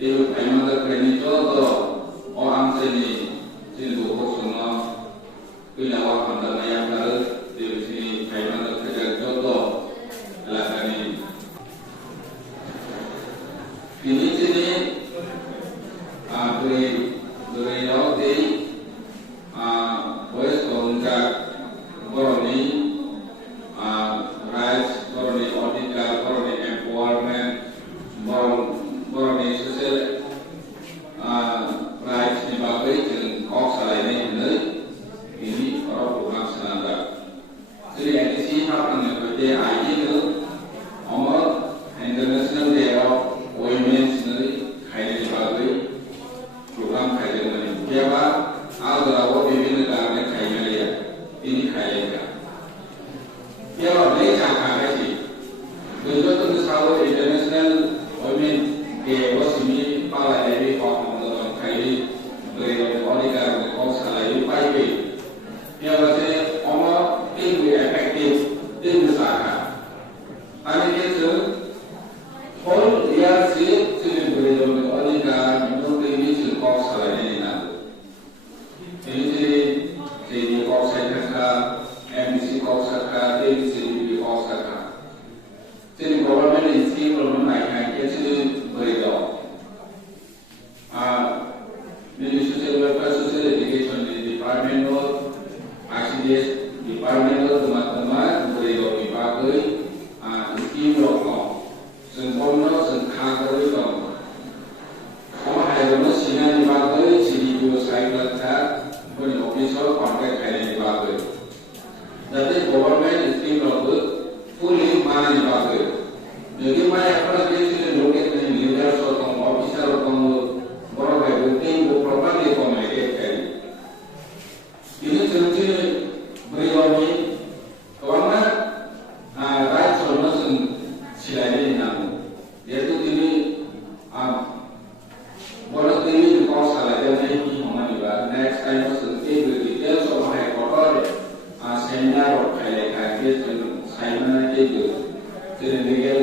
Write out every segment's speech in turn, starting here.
이거 발만들 괜히 쪄도 암세니 진도 복숭아 그냥와 판단의 양가를 이것이 발만들 그냥 쪄도 라가니 비니지니 dari roti voice kontak koroni rights koroni article koroni empowerment koroni social rights di bagai jeung kok salahnya ini orang bukan senada jadi edisi harapan berarti aja itu nomor international day of women sendiri kayak di bagai program kayak dengan siapa ada awal bimbing negara kayak dia ini kayak dia boleh cakap sih untuk tentu sahaja international women ke posisi pada dari orang orang kayak dari orang kau salah itu baik dia boleh orang tinggi efektif tinggi sahah ani itu kalau dia sih sini beri orang kau salah ini ini jadi kau saya MBC kau saya TVC kau saya jadi government ini government naik jadi berbeda ini social welfare social education di department ICDS department teman-teman berbeda dipakai skim lokal sempurna sengkagari dong sinan dipakai jadi dua cycle punya official contract kayak dipakai jadi government scheme itu fully mana dipakai jadi mana apa sih sini loket ini leader atau official atau orang kayak penting properly communicate kayak ini jenis berioni karena right solution silanya namu yaitu ini boleh tinggi di kau salah dia ini mana juga next time sedikit detail soal headquarter seminar kayak gitu saya itu jadi legal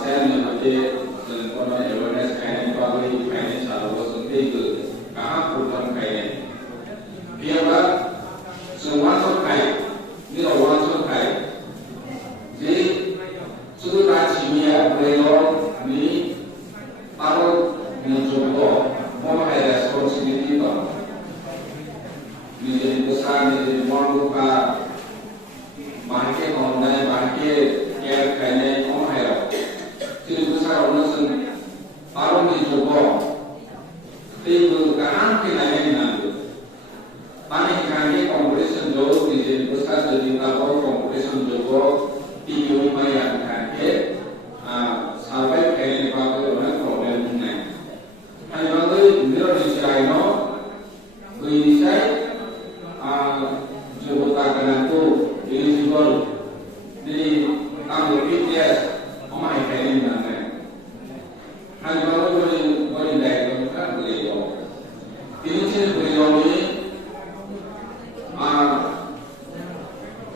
saya nanti tentang awareness kayak public financial sedikit itu kah program kayak biar semua terkait ini orang terkait jadi sudah kimia beliau ini taruh mencoba memakai responsibility dong menjadi besar menjadi membuka bangkit online bangkit ya kayaknya memakai jadi besar orang taruh mencoba itu kan kinanya nanti panik kami competition jauh menjadi besar jadi taruh competition jauh tinggi lumayan kaget sampai kayaknya dipakai orang problem ini hanya itu Indonesia ini Indonesia jabatan kenatu eligible jadi tanggal BTS omai kayak mana hanya itu boleh dari kan beliau ini sih beliau ini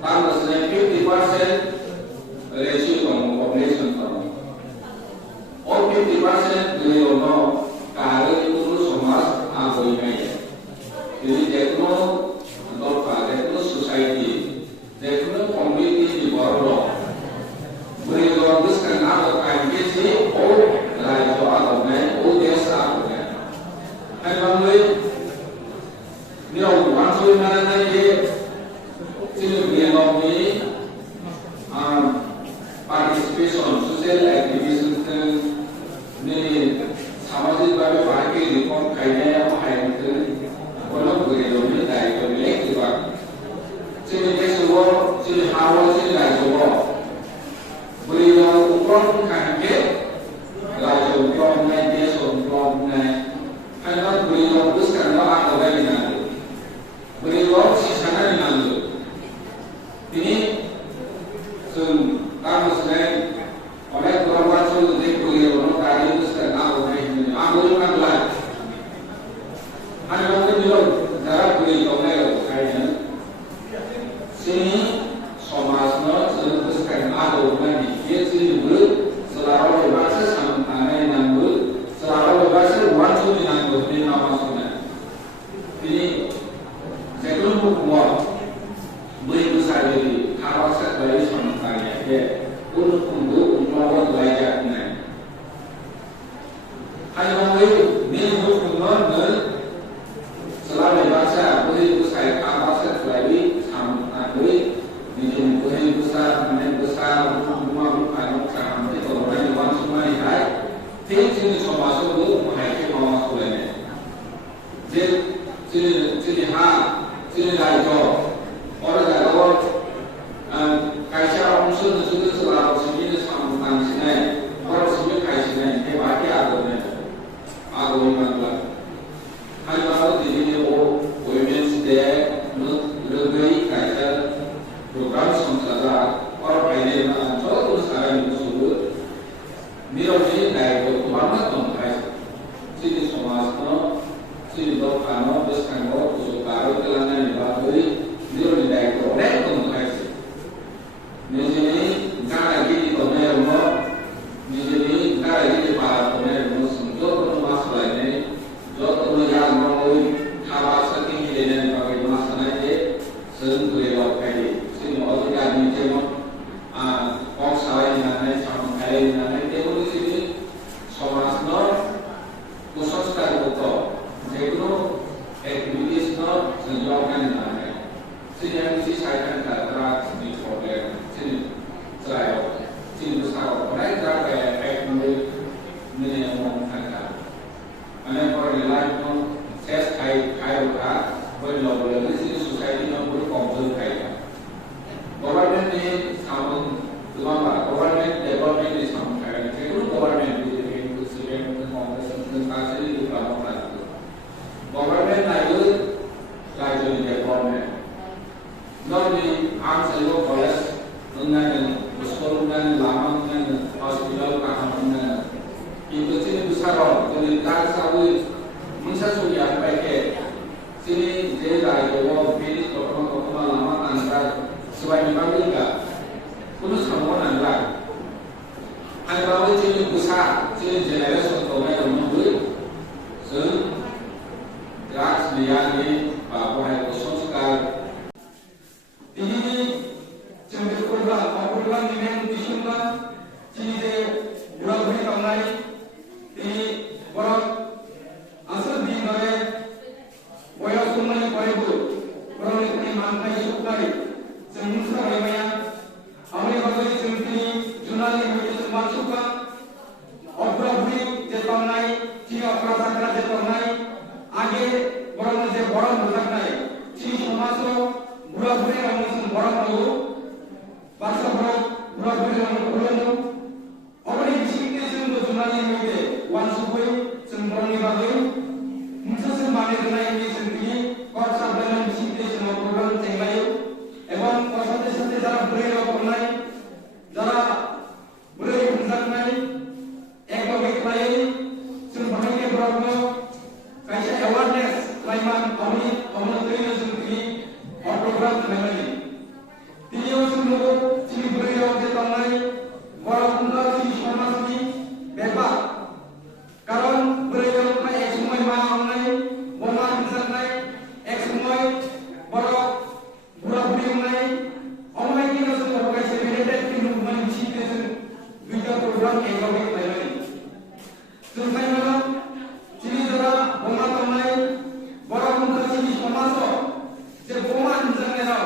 tanggal 50% ratio population or 50% beliau no kalau itu semua apa ini jadi tekno atau tekno society tekno community di bawah beliau itu kan ada kayak sih oh lah itu ada nih oh dia sah kan kan dia langsung mana nih sini beliau ini participation social activism ini sama với nên một phần lớn nữa selalu bahasa boleh usai bahasa selalu sama boleh dijun boleh besar rumah sama itu orang yang orang semua ini hai sini semua masuk hai ke mau masuk ini sini sini lagi jo orang kaisa orang sudah selalu sini sama sini orang sini kaisa ini pakai ada mana hai baru di Women's Day lebih kaisa program संसार और पहले ना जो सारे मुझे निरोगी लाइफ को बांधना तो है सिद्ध समाज को सिद्ध लोग खानों बस खानों जो कारों के लाने निभाते निरोगी लाइफ को नहीं तो है निजे में गाना गीत तो मैं उन्हों निजे में गाना गीत पार तो मैं उन्हों संजो तो मास लाने जो तो मैं याद ना हो खावा सके ही लेने पावे मास नाइए सदन को ये बात कही और क्या नीचे में कौन सारे नाने सामने नाने तेरे लिए समाज न कुशलता होता जेकरो एक्टिविटीज न संयोग में नाने सिर्फ किसी साइड का रात भी छोड़े सिर्फ चलाओ सिर्फ सारो पढ़ाई करके एक्टिविटी में हम करता अनेक और लाइफ में सेस खाई होगा वही लोग लेकिन सिर्फ सोसाइटी में पूरी कॉम्प्लेक्स खाएगा Government ni sama lama government development ni sama kaya itu government di sini presiden Congress presentasi di dalam itu government lalu lalu development non di angsa college dengan sekolah dengan lama dengan hospital dengan itu sini besar jadi tak sahaja masa sudah pakai sini jadi lalu finish program lama antara sebagai bangga, kuno semua nangga. Antara jenis besar, jenis generasi atau yang menurut, jelas dia ni apa yang khusus sekali. Ini jenis program ini yang disunlah, jenis berapa kamai, ini orang asal di mana, boya semua yang baik tu, orang ini mantai sukai. Semua orang Amri bagi sendiri jurnal yang masukkan obrabri jetonai cia prasakra jetonai age orang je orang bersakai ci samaso burabri yang musim orang tu bahasa burabri yang berulung orang yang sini semua jurnal yang ada wan supaya semua orang bagi musim semane dengan ini sendiri kau sabdanan sini semua program tinggal এবং সাথে সাথে যারা ব্রেন অপনাই যারা ব্রেন জানাই একভাবে খাই সুভাগে ব্রহ্ম কাইসা অ্যাওয়ারনেস লাইমান আমি তৈরি সুন্দরী অটোগ্রাফ মেমরি তিনিও সুন্দর চিনি ব্রেন অপে তনাই বড় সুন্দর চিনি সমাজী ব্যাপার কারণ ব্রেন অপে এক সময় মা অনলাই বোমা জানাই এক সময় বড় Burabri mulai, orang ini kalau sudah pakai sebenarnya itu mencari kesan dunia program yang kau buat lagi. Selesai malam, sini jara boma tamai, bara muda sini samaso, je boma jangan era,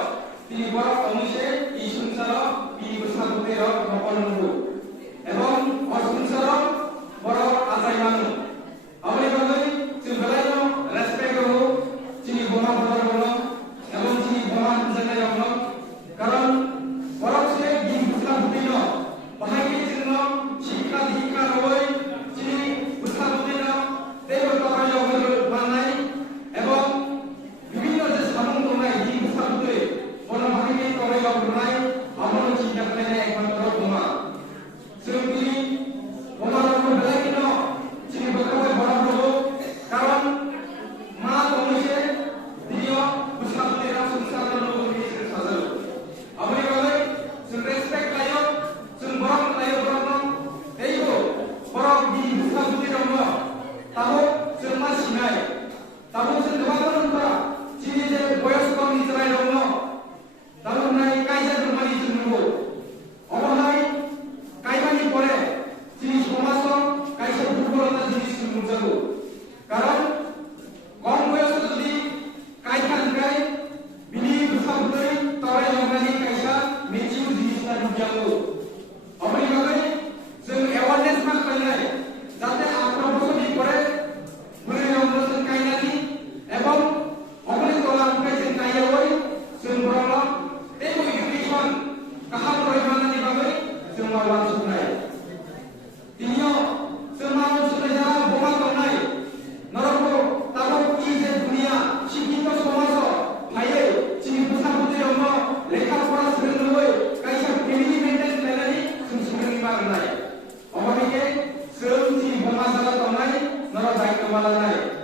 ini bara kamushe, isun sara, ini bersama tera kapan mulu. Ebang asun sara, bara asai manu. Awalnya bagaimana? Sebenarnya respect kamu, sini boma bara boma. Ebang sini boma jangan yang karon orang sini di Islam punya bahaya sini jika jika rawai sini Islam punya dewa orang yang bermanai ebang বিভিন্ন যে সামন্ত নাই di Islam punya orang bahaya orang yang bermanai amal jika kena ekmator boma seperti boma orang berlagi no sini berkawai barang robo karon ma komunisnya dia Islam punya sungsar dan robo ini sazal Amri bagi, sun respect layo, sun borong layo borong, ego borong di Islam punya rumah, tahu sun masih naik, tahu sun dewan rumah, sini je boyos kami Israel rumah, tahu naik kaisa rumah di sunmu, orang naik kaisa ni boleh, sini semua so kaisa berbulan di sini sunmu jago. खरं साहित्य मला नाही